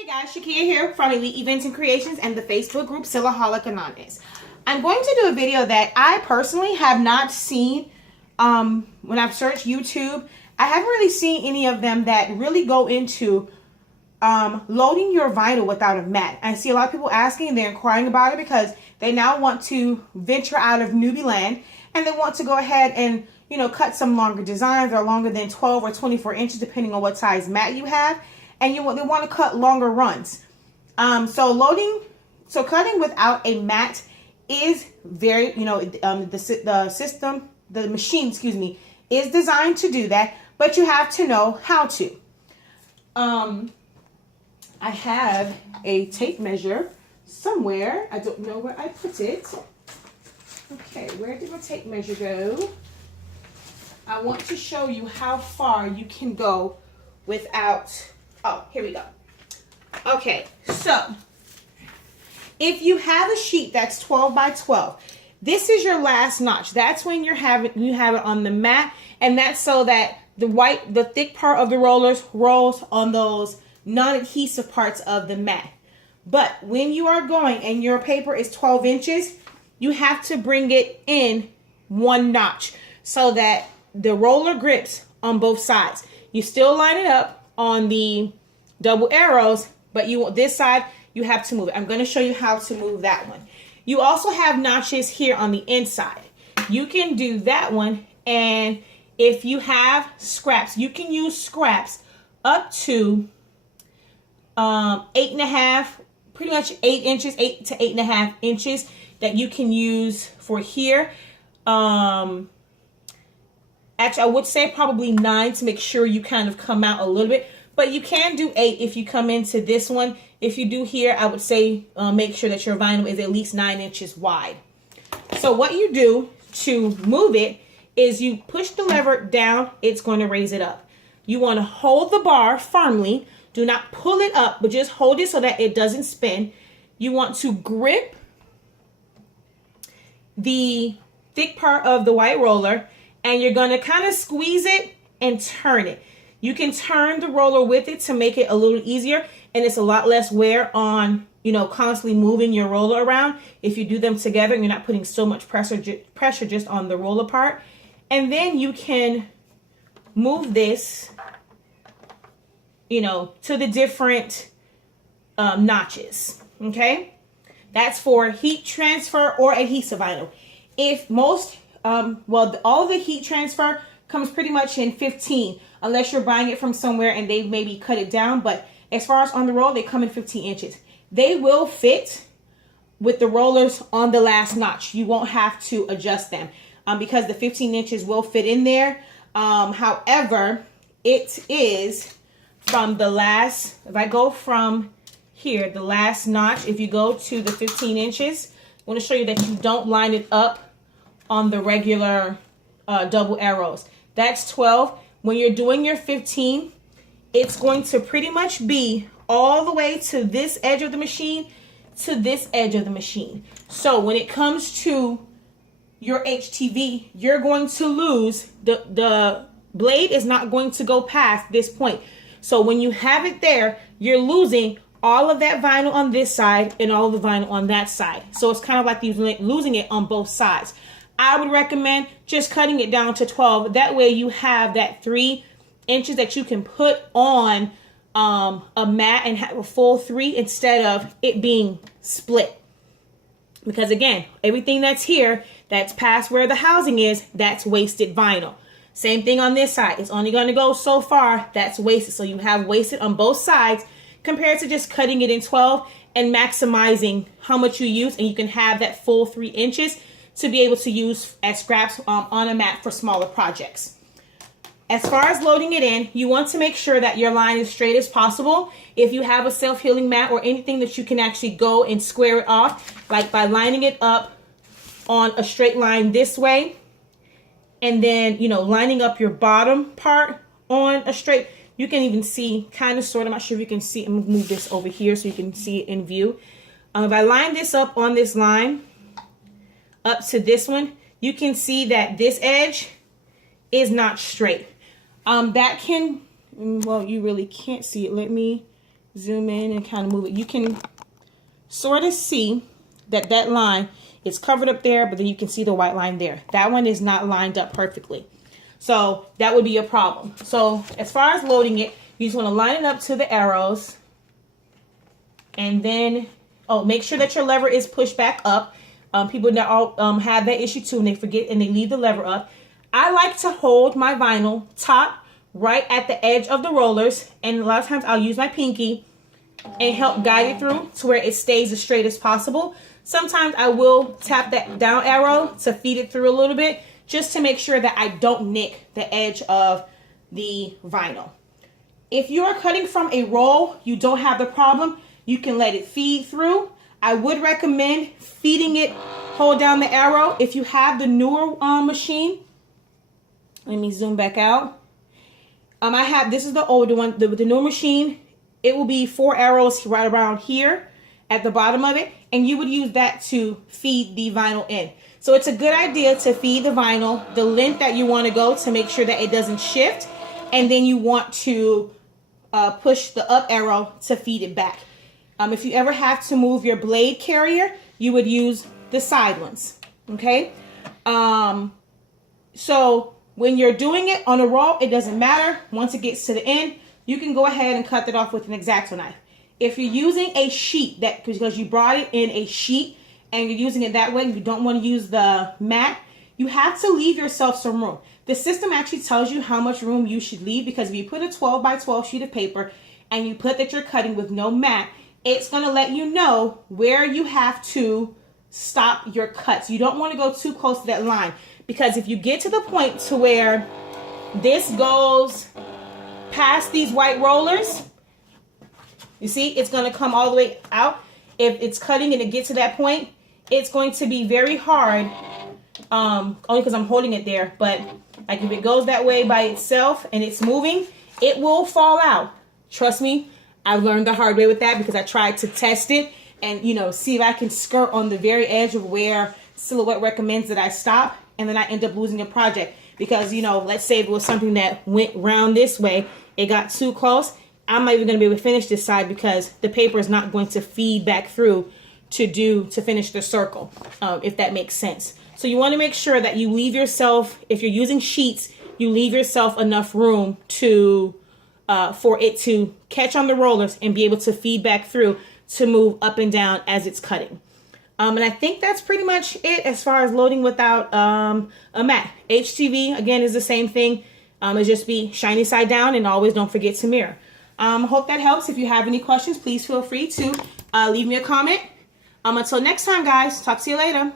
Hey guys, Shakia here from Elite Events and Creations and the Facebook group Sillaholic Anonymous. I'm going to do a video that I personally have not seen when I've searched YouTube. I haven't really seen any of them that really go into loading your vinyl without a mat. I see a lot of people asking and they're inquiring about it because they now want to venture out of newbie land and they want to go ahead and cut some longer designs or longer than 12 or 24 inches depending on what size mat you have. And they want to cut longer runs. So cutting without a mat is very, the machine, is designed to do that, but you have to know how to. I have a tape measure somewhere. I don't know where I put it. Okay, where did my tape measure go? I want to show you how far you can go without. Oh, here we go. Okay, so if you have a sheet that's 12 by 12, this is your last notch. That's when you have it on the mat, and that's so that the thick part of the rollers rolls on those non-adhesive parts of the mat. But when you are going and your paper is 12 inches, you have to bring it in one notch so that the roller grips on both sides. You still line it up on the double arrows, but this side you have to move it. I'm going to show you how to move that one. You also have notches here on the inside. You can do that one, and if you have scraps, you can use scraps up to 8.5, pretty much 8 inches, 8 to 8.5 inches that you can use for here. Actually, I would say probably 9 to make sure you kind of come out a little bit. But you can do 8 if you come into this one. If you do here, I would say make sure that your vinyl is at least 9 inches wide. So what you do to move it is you push the lever down. It's going to raise it up. You want to hold the bar firmly. Do not pull it up, but just hold it so that it doesn't spin. You want to grip the thick part of the white roller, and you're going to kind of squeeze it and turn it. You can turn the roller with it to make it a little easier, and it's a lot less wear on, constantly moving your roller around. If you do them together and you're not putting so much pressure just on the roller part. And then you can move this, to the different notches, okay? That's for heat transfer or adhesive vinyl. If most, all the heat transfer comes pretty much in 15, unless you're buying it from somewhere and they maybe cut it down. But as far as on the roll, they come in 15 inches. They will fit with the rollers on the last notch. You won't have to adjust them because the 15 inches will fit in there. However, it is from the last, if I go from here, the last notch, if you go to the 15 inches, I want to show you that you don't line it up on the regular double arrows. That's 12. When you're doing your 15, it's going to pretty much be all the way to this edge of the machine to this edge of the machine. So when it comes to your HTV, you're going to lose, the blade is not going to go past this point. So when you have it there, you're losing all of that vinyl on this side and all of the vinyl on that side. So it's kind of like losing it on both sides. I would recommend just cutting it down to 12. That way you have that 3 inches that you can put on a mat and have a full 3 instead of it being split. Because again, everything that's here, that's past where the housing is, that's wasted vinyl. Same thing on this side. It's only going to go so far. That's wasted. So you have wasted on both sides compared to just cutting it in 12 and maximizing how much you use. And you can have that full 3 inches to be able to use as scraps on a mat for smaller projects. As far as loading it in, you want to make sure that your line is straight as possible. If you have a self-healing mat or anything that you can actually go and square it off, like by lining it up on a straight line this way, and then, lining up your bottom part on a straight, you can even see, kind of, sort of, I'm not sure if you can see, I'm going to move this over here so you can see it in view. If I line this up on this line, up to this one, you can see that this edge is not straight. That can, well, you really can't see it. Let me zoom in and kind of move it. You can sort of see that that line is covered up there, but then you can see the white line there. That one is not lined up perfectly. So that would be a problem. So as far as loading it, you just want to line it up to the arrows. And then, oh, make sure that your lever is pushed back up. People that all have that issue too, and they forget and they leave the lever up. I like to hold my vinyl top right at the edge of the rollers, and a lot of times I'll use my pinky and help guide it through to where it stays as straight as possible. Sometimes I will tap that down arrow to feed it through a little bit, just to make sure that I don't nick the edge of the vinyl. If you are cutting from a roll, you don't have the problem, you can let it feed through. I would recommend feeding it, hold down the arrow. If you have the newer machine, let me zoom back out. This is the older one, the newer machine. It will be 4 arrows right around here at the bottom of it, and you would use that to feed the vinyl in. So it's a good idea to feed the vinyl the length that you want to go to make sure that it doesn't shift, and then you want to push the up arrow to feed it back. If you ever have to move your blade carrier, you would use the side ones, okay? So when you're doing it on a roll, it doesn't matter. Once it gets to the end, you can go ahead and cut it off with an X-Acto knife. If you're using a sheet, because you brought it in a sheet and you're using it that way, you don't want to use the mat, you have to leave yourself some room. The system actually tells you how much room you should leave, because if you put a 12 by 12 sheet of paper and you put that you're cutting with no mat, it's going to let you know where you have to stop your cuts. You don't want to go too close to that line, because if you get to the point to where this goes past these white rollers, you see, it's going to come all the way out. If it's cutting and it gets to that point, it's going to be very hard, only because I'm holding it there, but like if it goes that way by itself and it's moving, it will fall out. Trust me, I've learned the hard way with that, because I tried to test it and, you know, see if I can skirt on the very edge of where Silhouette recommends that I stop, and then I end up losing a project. Because, you know, let's say if it was something that went round this way, it got too close, I'm not even going to be able to finish this side, because the paper is not going to feed back through to finish the circle, if that makes sense. So you want to make sure that you leave yourself, if you're using sheets, you leave yourself enough room to for it to catch on the rollers and be able to feed back through to move up and down as it's cutting. And I think that's pretty much it as far as loading without a mat. HTV, again, is the same thing. It'll just be shiny side down, and always don't forget to mirror. Hope that helps. If you have any questions, please feel free to leave me a comment. Until next time, guys, talk to you later.